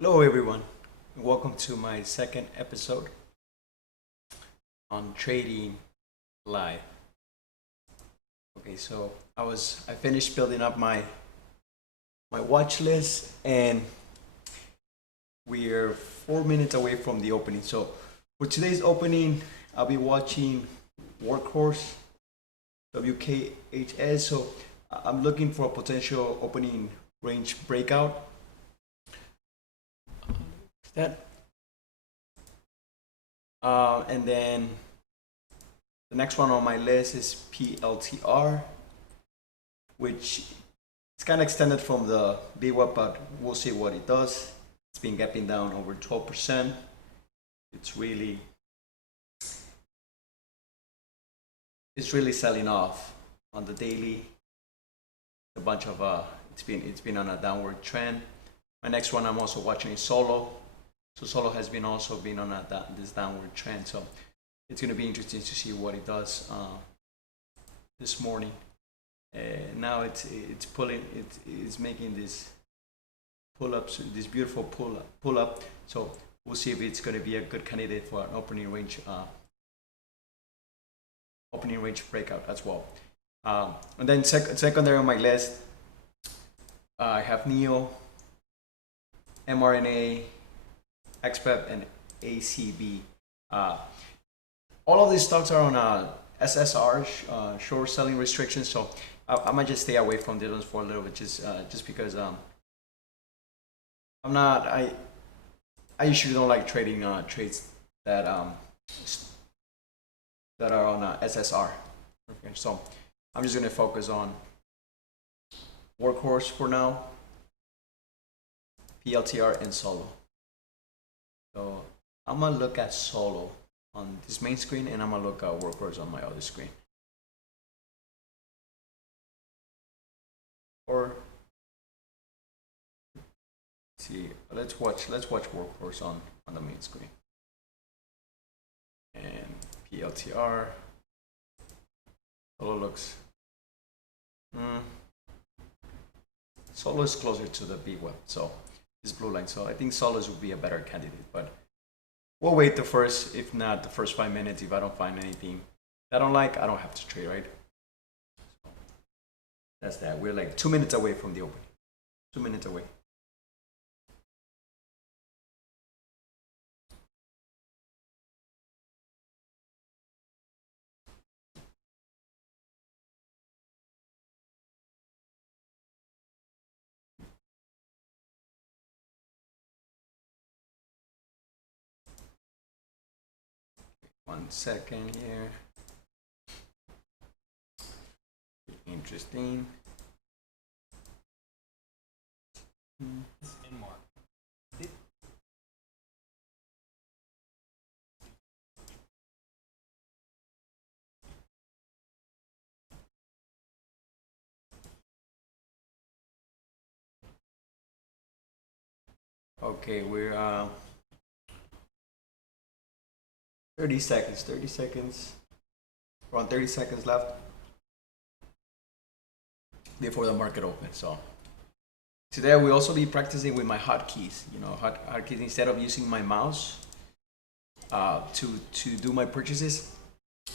Hello everyone, welcome to my second episode on Trading Live. Okay, so I finished building up my watch list and we're 4 minutes away from the opening. So for today's opening, I'll be watching Workhorse WKHS. So I'm looking for a potential opening range breakout. That and then the next one on my list is PLTR, which it's kind of extended from the BWAP, but we'll see what it does. It's been gapping down over 12%. It's really selling off on the daily. A bunch of it's been on a downward trend. My next one I'm also watching is Solo. So Solo has been also been on this downward trend. So it's going to be interesting to see what it does this morning. Now it's pulling, it's making this pull ups, this beautiful pull up. So we'll see if it's going to be a good candidate for an opening range breakout as well. And then secondary on my list, I have NIO, MRNA, XPEP, and ACB. All of these stocks are on SSR, short selling restrictions, so I might just stay away from these ones for a little bit, just because I'm not. I usually don't like trading trades that are on SSR. Okay, so I'm just gonna focus on Workhorse for now, PLTR, and Solo. So I'm gonna look at Solo on this main screen, and I'm gonna look at Workhorse on my other screen. Or see, let's watch Workhorse on the main screen, and PLTR. Solo looks. Solo is closer to the BWAP, so this blue line. So I think Solos would be a better candidate, but we'll wait the first, if not the first 5 minutes. If I don't find anything that I don't like, I don't have to trade, right? So that's that. We're like 2 minutes away from the opening. 2 minutes away. One second here. Interesting. Okay, we're 30 seconds. 30 seconds. Around 30 seconds left before the market opens. So today I will also be practicing with my hotkeys. You know, hotkeys instead of using my mouse to do my purchases.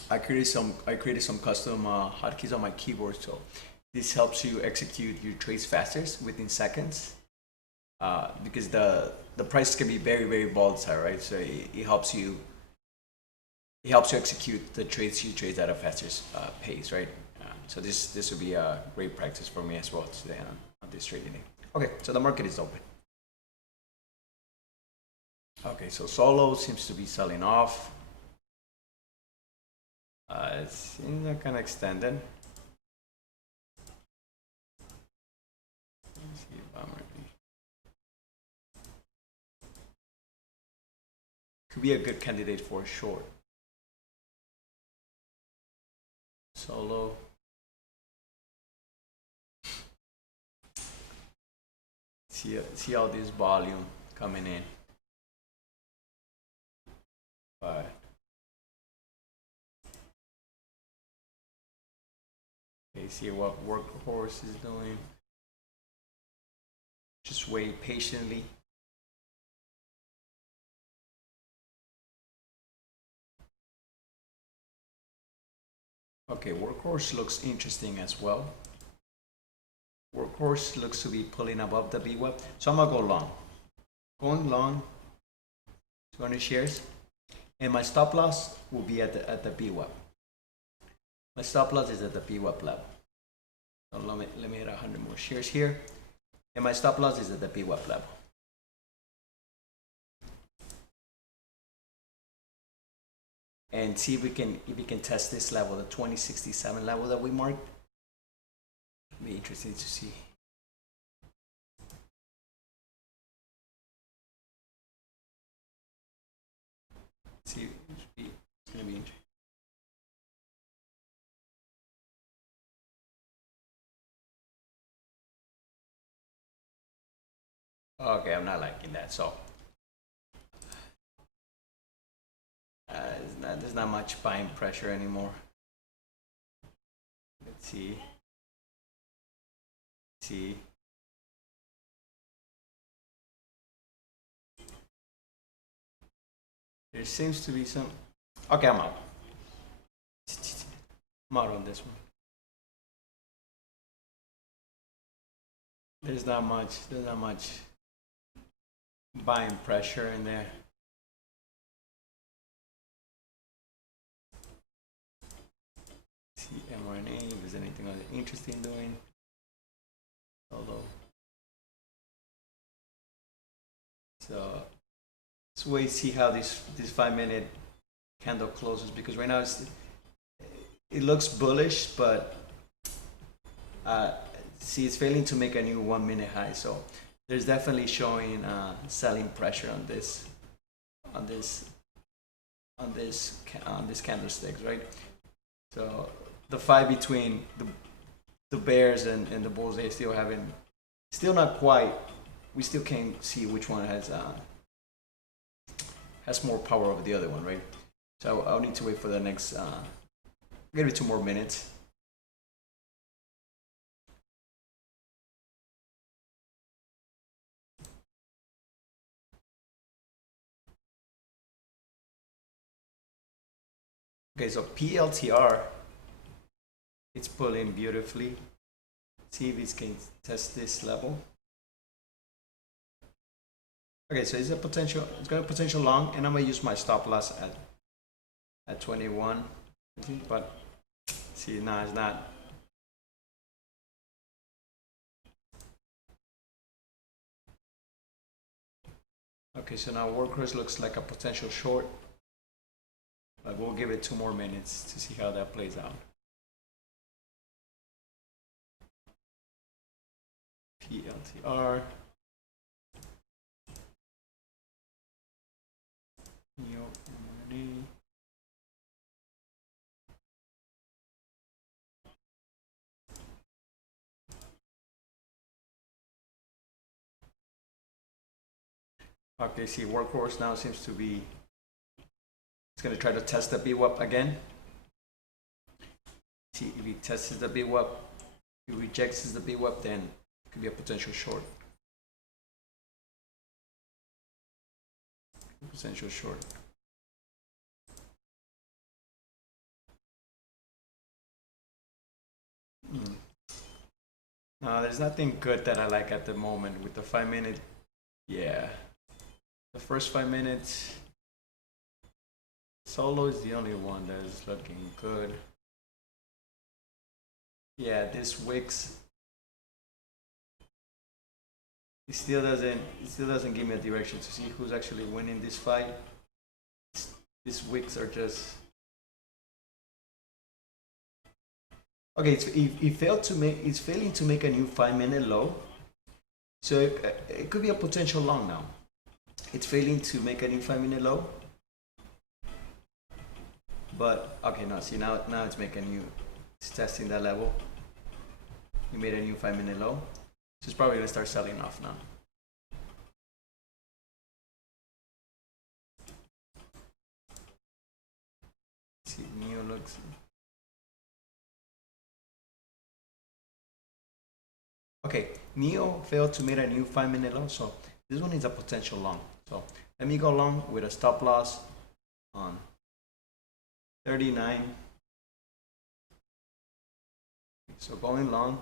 I created some custom hotkeys on my keyboard. So this helps you execute your trades faster within seconds. Because the price can be very volatile, right? So it helps you execute the trades at a faster pace, right? So this would be a great practice for me as well today on this trading day. Okay, so the market is open. Okay, so Solo seems to be selling off. It's kind of extended. Let's see if I'm ready. Could be a good candidate for a short. Solo. See all this volume coming in. But okay, see what Workhorse is doing. Just wait patiently. Okay, workhorse looks interesting as well. Workhorse looks to be pulling above the VWAP, so I'm gonna go long. Going long, 200 shares, and my stop loss will be at the VWAP. My stop loss is at the VWAP level. So let me hit 100 more shares here, and my stop loss is at the VWAP level. And see if we can test this level, the 2067 level that we marked. It'll be interesting to see. See, it's gonna be interesting. Okay, I'm not liking that. So there's not much buying pressure anymore. Let's see. There seems to be some. Okay, I'm out. I'm out on this one. There's not much buying pressure in there. See MRNA, if there's anything else interesting doing. Although, so let's wait, see how this 5-minute candle closes, because right now it looks bullish, but see, it's failing to make a new 1-minute high. So there's definitely showing selling pressure on this candlesticks, right? So the fight between the bears and the bulls, they still not quite. We still can't see which one has more power over the other one, right? So I'll need to wait for the next maybe 2 more minutes. Okay, so PLTR, it's pulling beautifully. See if it can test this level. Okay, so it's got a potential long, and I'm gonna use my stop loss at 21, but see, no, it's not. Okay, so now workhorse looks like a potential short, but we'll give it 2 more minutes to see how that plays out. PLTR. NIO and MRNA. Okay, see, workhorse now seems to be, it's going to try to test the VWAP again. See if he tests the VWAP, if he rejects the VWAP, then it could be a potential short. Potential short. No, there's nothing good that I like at the moment with the 5-minute. Yeah, the first 5 minutes. Solo is the only one that is looking good. Yeah, this Wicks, it still doesn't give me a direction to see who's actually winning this fight. These Wicks are just okay. It's failing to make a new 5-minute low, so it could be a potential long now. It's failing to make a new 5-minute low, but okay, no, see, now it's making new. It's testing that level. You made a new 5-minute low. So it's probably gonna start selling off now. Let's see, NIO looks. Okay, NIO failed to make a new 5-minute low, so this one is a potential long. So let me go long with a stop loss on 39. So going long,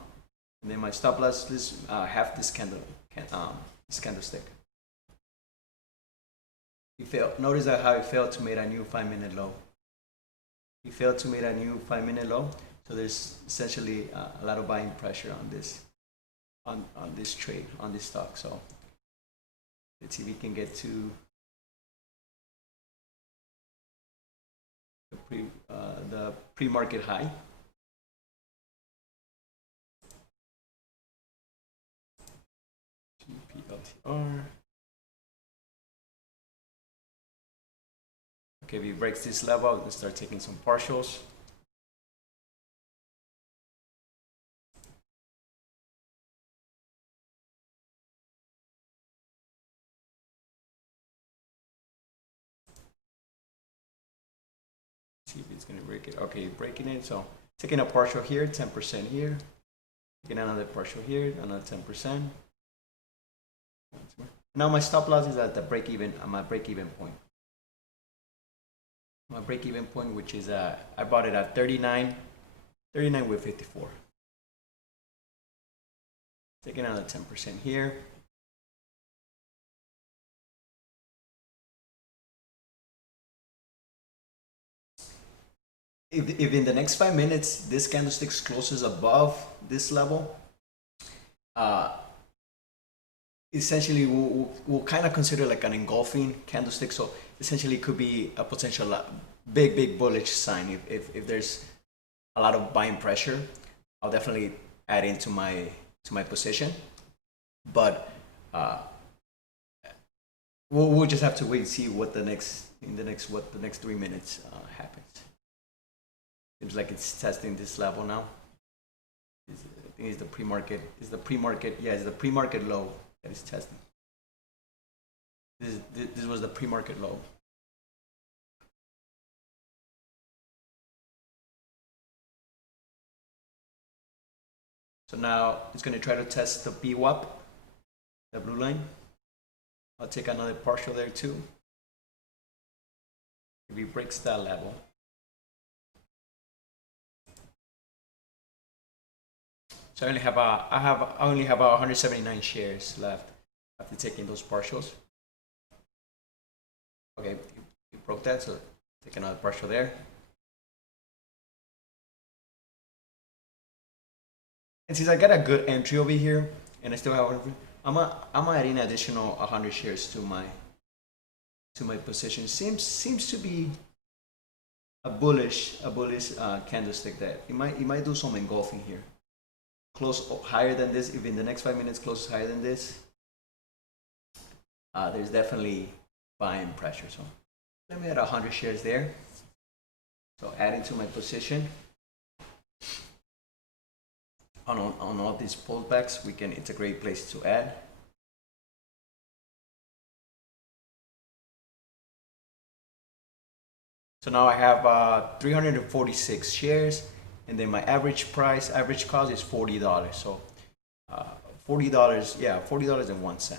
and then my stop loss is half this candlestick. He failed. Notice how he failed to make a new 5-minute low. He failed to make a new 5-minute low. So there's essentially a lot of buying pressure on this, on this trade, on this stock. So let's see if we can get to the pre-market high. GPLTR. Okay, if he breaks this level, I'm gonna start taking some partials. See if it's gonna break it. Okay, breaking it. So taking a partial here, 10% here. Taking another partial here, another 10%. Now my stop loss is at the break even, at my break even point. My break even point, which is I bought it at 39 with 54. Taking another 10% here. If in the next 5 minutes this candlestick closes above this level, essentially we'll kind of consider like an engulfing candlestick. So essentially it could be a potential big bullish sign. If there's a lot of buying pressure, I'll definitely add into my position. But we'll just have to wait and see what the next 3 minutes happens. Seems like it's testing this level now. I think it's the pre-market. Yeah, it's the pre-market low that it's testing. This was the pre-market low. So now it's going to try to test the BWAP, the blue line. I'll take another partial there too. If he breaks that level. So I only have 179 shares left after taking those partials. Okay, he broke that, so take another partial there. And since I got a good entry over here, and I still have, I'm adding additional 100 shares to my position. Seems to be a bullish candlestick that it might do some engulfing here. Close higher than this. If in the next 5 minutes closes higher than this, there's definitely buying pressure. So let me add 100 shares there. So adding to my position on all these pullbacks, it's a great place to add. So now I have 346 shares. And then my average cost is $40. So $40, yeah, $40.01.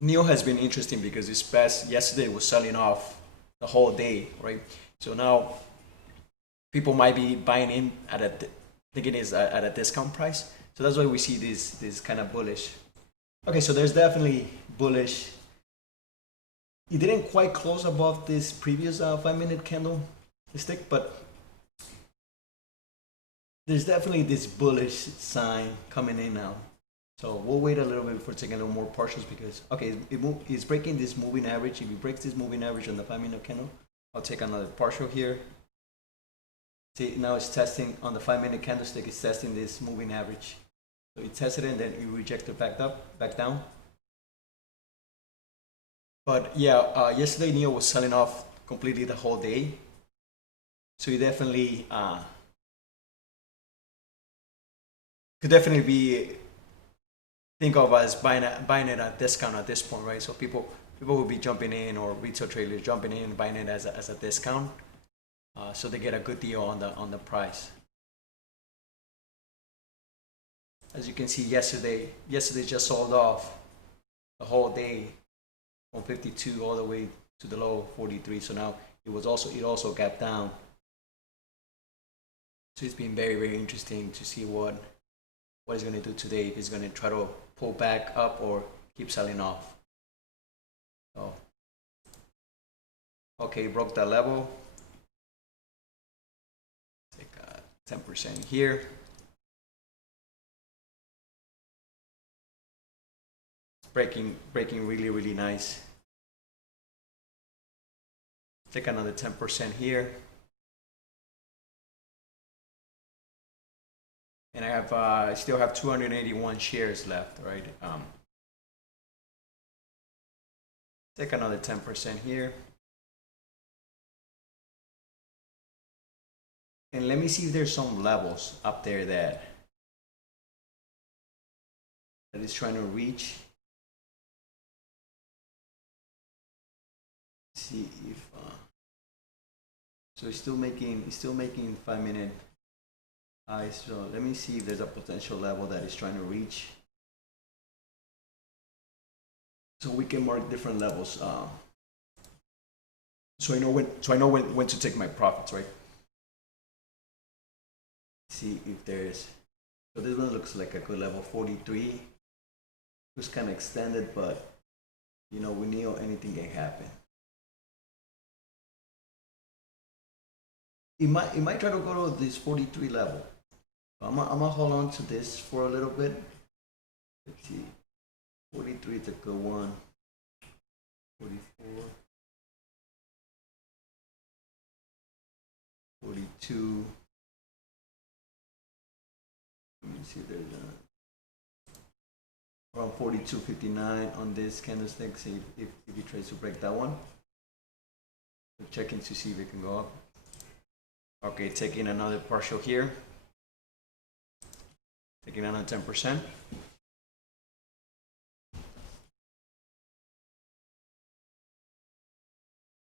NIO has been interesting because yesterday was selling off the whole day, right? So now people might be buying in thinking it's at a discount price. So that's why we see this kind of bullish. Okay, so there's definitely bullish. It didn't quite close above this previous 5-minute candle stick, but there's definitely this bullish sign coming in now. So we'll wait a little bit before taking a little more partials because, okay, it's breaking this moving average. If it breaks this moving average on the 5-minute candle, I'll take another partial here. See, now it's testing on the 5-minute candlestick. It's testing this moving average. So it tested it and then it rejected back down. But yeah, yesterday NIO was selling off completely the whole day. So you definitely could definitely be think of as buying it at discount at this point, right? So people will be jumping in, or retail traders jumping in, buying it as a discount. So they get a good deal on the price. As you can see, yesterday just sold off the whole day from 52 all the way to the low 43. So now it also gapped down. So it's been very, very interesting to see what it's going to do today. If it's going to try to pull back up or keep selling off. So, okay, broke that level. Take 10% here. Breaking really, really nice. Take another 10% here. And I still have 281 shares left, right? Take another 10% here. And let me see if there's some levels up there that is trying to reach. See if so it's still making 5-minute highs. So let me see if there's a potential level that is trying to reach. So we can mark different levels. So I know when to take my profits, right? See if there's, so this one looks like a good level, 43. It was kind of extended, but you know, with NIO anything can happen. It might try to go to this 43 level. I'm gonna hold on to this for a little bit. Let's see, 43 is a good one. 44, 42. Let me see, there's around 42.59 on this candlestick. See if he tries to break that one. We're checking to see if it can go up. Okay, taking another partial here. Taking another 10%.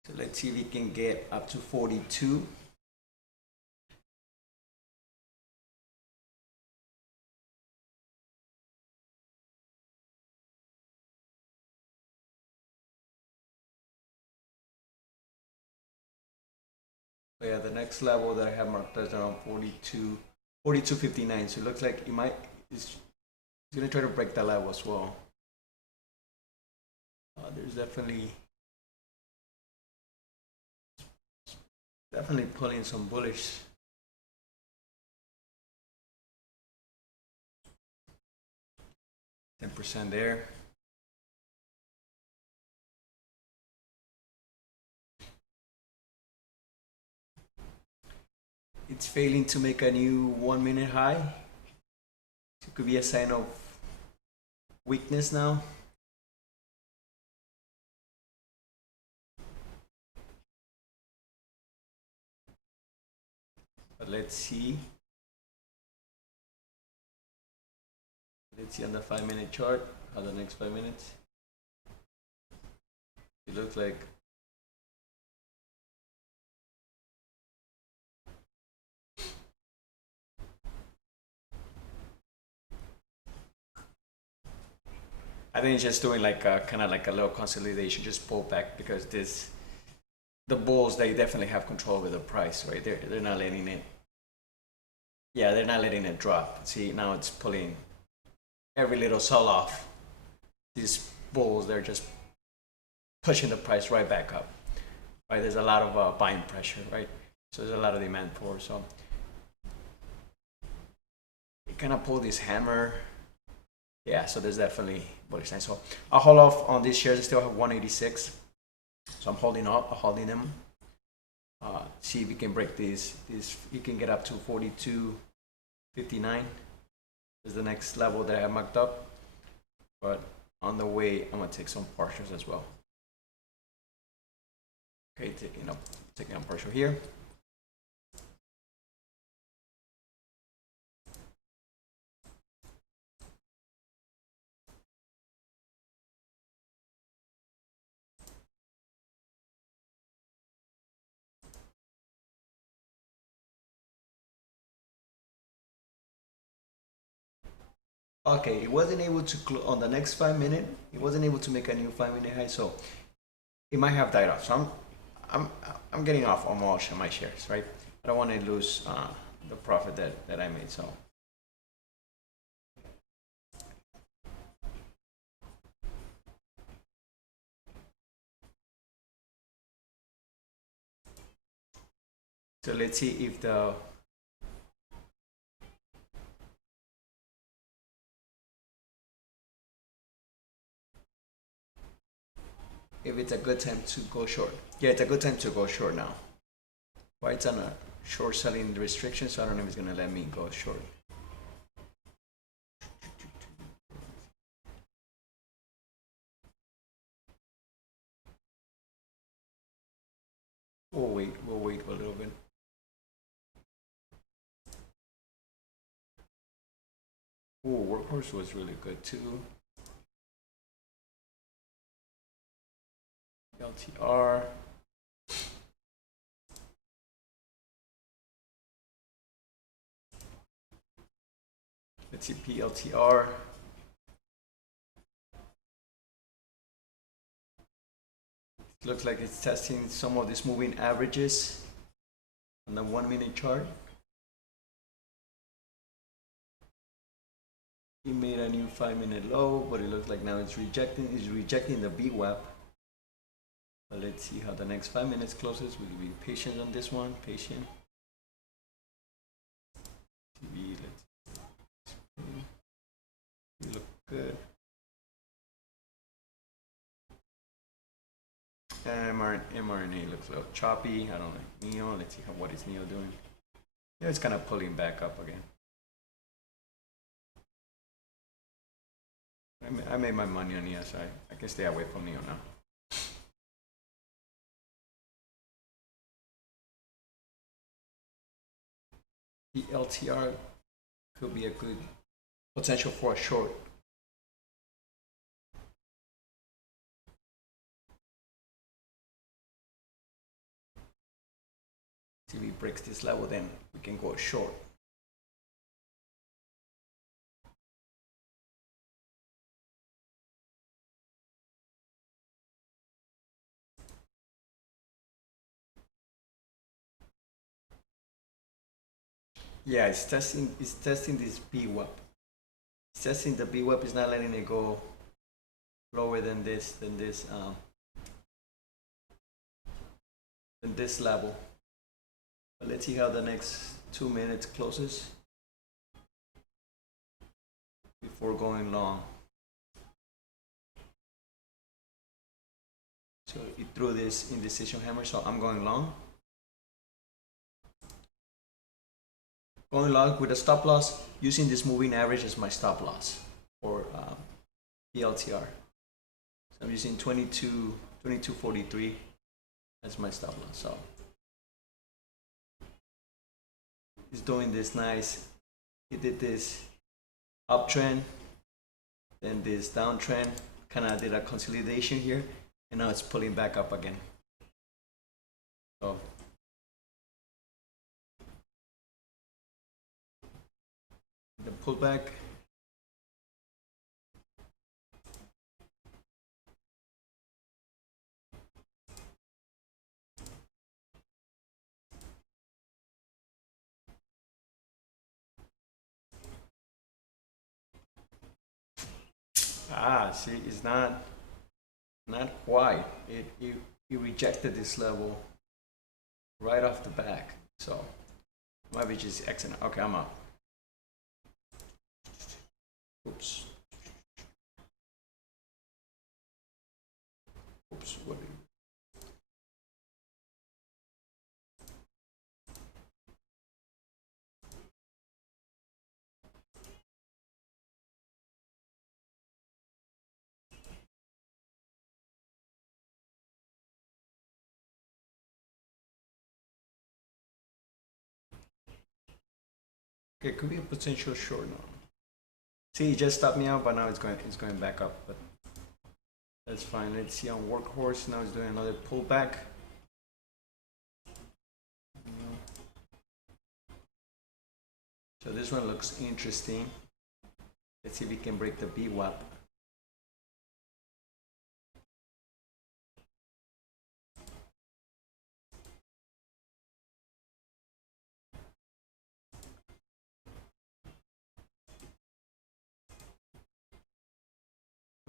So let's see if we can get up to 42. So yeah, the next level that I have marked is around 42.59. So it looks like it's going to try to break that level as well. There's definitely pulling some bullish. %10 there. It's failing to make a new 1-minute high. It could be a sign of weakness now. But let's see. Let's see on the 5-minute chart how the next 5 minutes. It looks like I think it's just doing like kind of like a little consolidation, just pull back, because the bulls, they definitely have control over the price, right? They're not letting it. Yeah, they're not letting it drop. See, now it's pulling every little sell off. These bulls, they're just pushing the price right back up. Right? There's a lot of buying pressure, right? So there's a lot of demand for. So you kind of pull this hammer. Yeah, so there's definitely bullish sign. So I'll hold off on these shares. I still have 186. So I'm holding them. See if we can break these. You can get up to 42.59 is the next level that I have marked up. But on the way, I'm gonna take some partials as well. Okay, taking a partial here. Okay, it wasn't able to on the next 5 minute. It wasn't able to make a new 5 minute high, so it might have died off. So I'm getting off on my shares, right? I don't want to lose the profit that I made. So let's see if it's a good time to go short. Yeah, it's a good time to go short now. Why it's on a short selling restriction, so I don't know if it's gonna let me go short. We'll wait a little bit. Oh, workhorse was really good too. LTR. Let's see PLTR. It looks like it's testing some of these moving averages on the 1 minute chart. He made a new 5 minute low, but it looks like now it's rejecting the VWAP. But let's see how the next 5 minutes closes. We'll be patient on this one. Patient. TV, let's see. You look good. MRNA looks a little choppy. I don't know. NIO, let's see what is NIO doing. Yeah, it's kind of pulling back up again. I made my money on NIO, so I can stay away from NIO now. The LTR could be a good potential for a short. If he breaks this level, then we can go short. Yeah, it's testing this VWAP. It's testing the VWAP. It's not letting it go lower than this level. But let's see how the next 2 minutes closes before going long. So it threw this indecision hammer, so I'm going long. Going long with a stop loss, using this moving average as my stop loss for PLTR. So I'm using 22.43 as my stop loss. So it's doing this nice. It did this uptrend, then this downtrend, kind of did a consolidation here, and now it's pulling back up again. So the pullback. See, it's not quite. It rejected this level right off the back. So my average is excellent. Okay, I'm out. Oops. What? Okay, it could be a potential short now. See, it just stopped me out, but now it's going back up. But that's fine. Let's see on workhorse. Now it's doing another pullback. So this one looks interesting. Let's see if we can break the VWAP.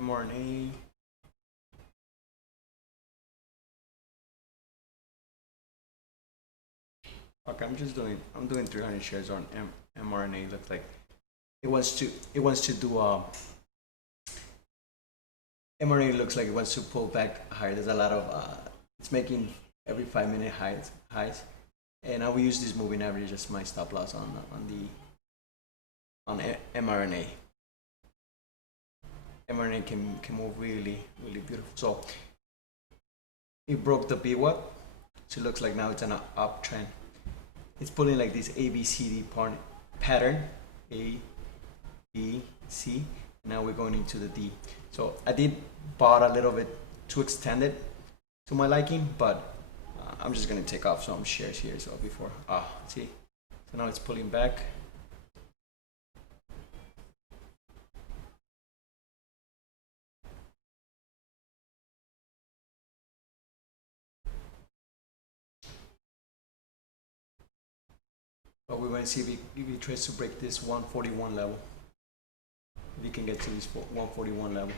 MRNA. Okay, I'm doing 300 shares on MRNA. Looks like it wants to do MRNA looks like it wants to pull back higher. There's a lot of it's making every 5-minute highs, and I will use this moving average as my stop loss on MRNA. MRNA can move really beautiful. So it broke the VWAP, so it looks like now it's an uptrend. It's pulling like this ABCD pattern, A, B, C. Now we're going into the D. So I did bought a little bit too extended to my liking, but I'm just gonna take off some shares here. So before, see, so now it's pulling back. But we're going to see if he tries to break this 141 level. If he can get to this 141 level.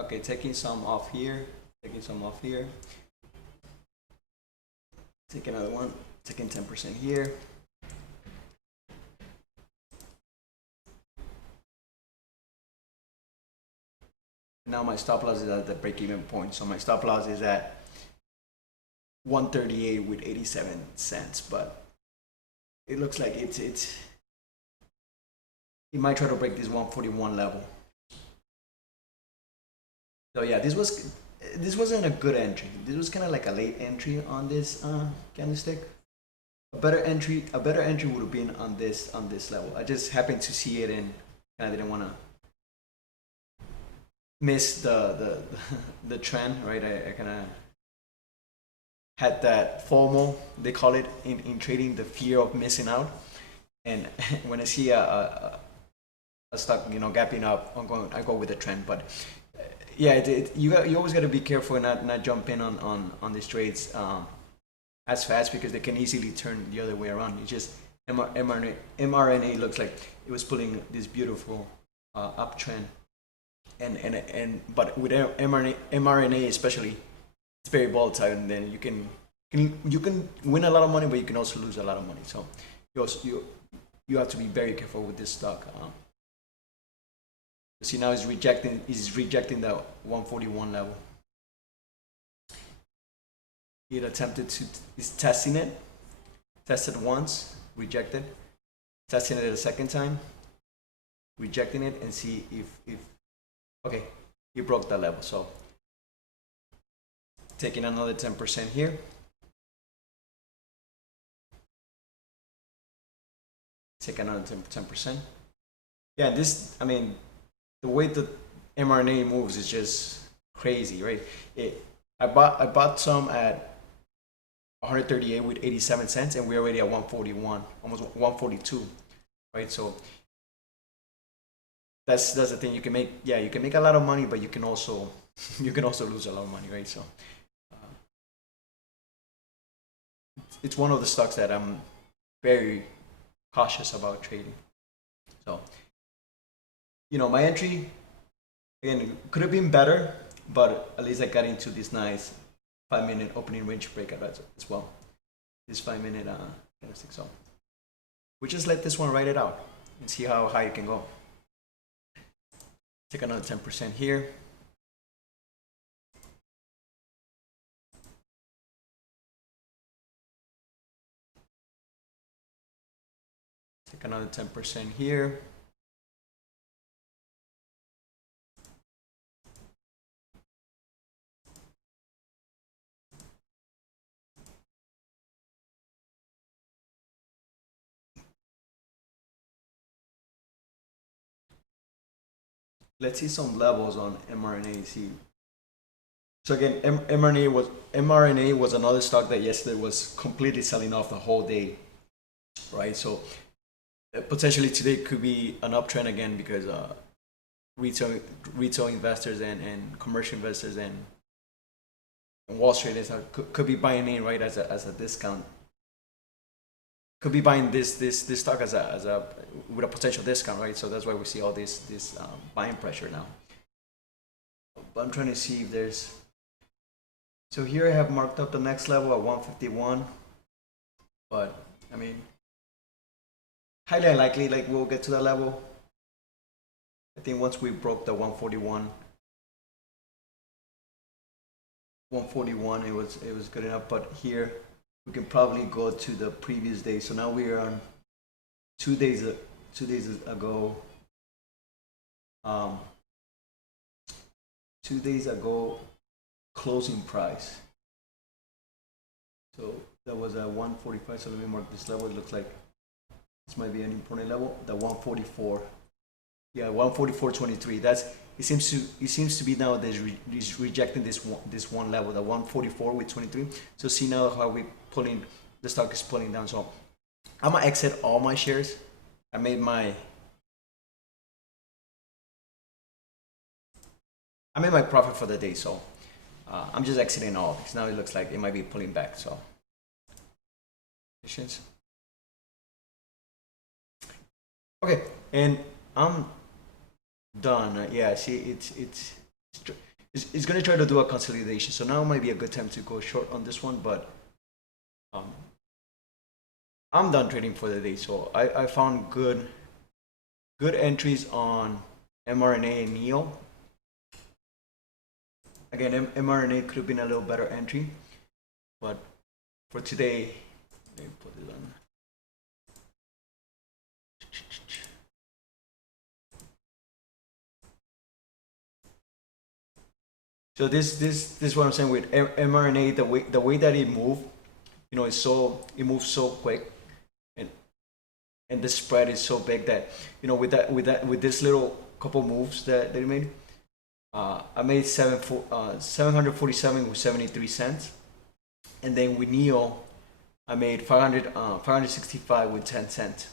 Okay, taking some off here, taking some off here. Take another one, taking 10% here. Now my stop loss is at the break-even point. So my stop loss is at 138 with 87 cents, but it looks like it might try to break this 141 level. So yeah, this wasn't a good entry. This was kind of like a late entry on this candlestick. A better entry would have been on this level. I just happened to see it and I didn't want to miss the trend, right? I kind of had that FOMO, they call it in trading, the fear of missing out. And when I see a stock, gapping up, I go with the trend. But yeah, you always got to be careful and not jump in on these trades as fast, because they can easily turn the other way around. It just MRNA looks like it was pulling this beautiful uptrend, but with mRNA especially, it's very volatile, and then you can win a lot of money, but you can also lose a lot of money. So you have to be very careful with this stock. See, now it's rejecting the 141 level. It attempted to is testing it. Tested once, rejected. Testing it a second time, rejecting it, and see if okay, he broke that level. So taking another 10% here. Take another 10%. Yeah, this, I mean, the way the mRNA moves is just crazy, right? I bought some at 138 with 87 cents, and we're already at 141, almost 142, right? So that's the thing. You can make a lot of money, but you can also lose a lot of money, right? So it's one of the stocks that I'm very cautious about trading. So my entry again could have been better, but at least I got into this nice 5-minute opening range breakout as well. This 5-minute candlestick. So we just let this one ride it out and see how high it can go. Take another 10% here. Take another 10% here. let's see some levels on mRNA. See. So again, mRNA was another stock that yesterday was completely selling off the whole day, right? So potentially today could be an uptrend again because retail investors and commercial investors and Wall Street could be buying in, right, as a discount. Could be buying this stock as a with a potential discount, right? So that's why we see all this buying pressure now. But I'm trying to see if there's. So here I have marked up the next level at 151, but I mean, highly unlikely like we'll get to that level. I think once we broke the 141, it was good enough. But here we can probably go to the previous day. So now we are on 2 days ago. 2 days ago closing price. So that was at 145. So let me mark this level. It looks like this might be an important level. The 144. Yeah, 144.23. It seems to be now rejecting this one level, the 144 with 23. So see now how the stock is pulling down. So I'm gonna exit all my shares. I made my profit for the day. So I'm just exiting all because now it looks like it might be pulling back. So patience. Okay, and I'm done. Yeah, see, it's gonna try to do a consolidation. So now might be a good time to go short on this one, but I'm done trading for the day. So I found good entries on mRNA and NIO. Again, mRNA could have been a little better entry, but for today, let me put it on. So this is what I'm saying with mRNA. The way that it moved, you know, it moves so quick, and the spread is so big that, you know, with this little couple moves that it made, I made 747 with 73 cents, and then with NIO, I made 565 with 10 cents,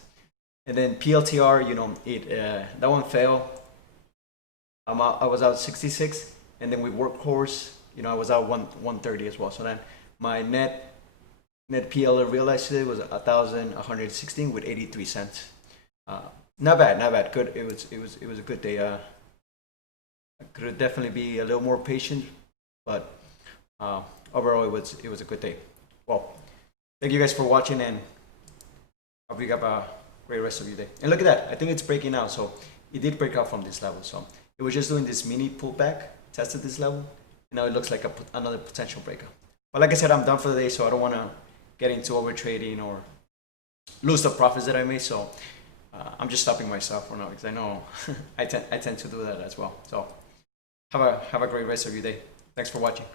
and then PLTR, you know, that one fell. I was out 66. And then with Workhorse, you know, I was out 130 as well. So then my net PL realized today was 1,116 with 83 cents. Not bad. Good. It was a good day. I could definitely be a little more patient, but overall it was a good day. Well, thank you guys for watching, and hope you have a great rest of your day. And look at that. I think it's breaking out. So it did break out from this level. So it was just doing this mini pullback. Tested this level, and now it looks like another potential breakout. But like I said, I'm done for the day, so I don't want to get into over trading or lose the profits that I made. So I'm just stopping myself for now because I know I tend to do that as well. So have a great rest of your day. Thanks for watching.